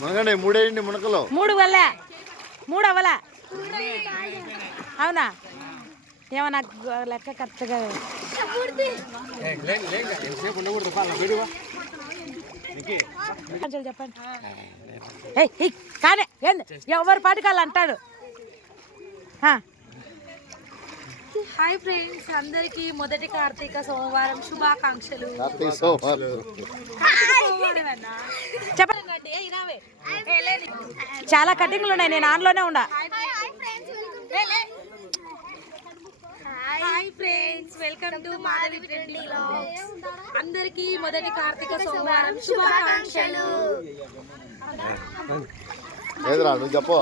మునగండి మూడేయండి మునకలు. మూడు వల్ల. మూడు అవ్వలా అవునా? ఏమో నాకు లెక్క కరెక్ట్గా చెప్పండి కానే ఏంది ఎవరి పాటికి వాళ్ళు అంటాడు ఆ. హాయ్ ఫ్రెండ్స్ అందరికీ మొదటి కార్తీక సోమవారం శుభాకాంక్షలు. చెప్పండి. చాలా కటింగ్లు ఉన్నాయి నేను ఆన్లోనే ఉండా. Hi friends welcome to Madhavi trendy vlogs అందరికీ మొదటి కార్తీక సోమవారం శుభాకాంక్షలు. నువ్వు చెప్పు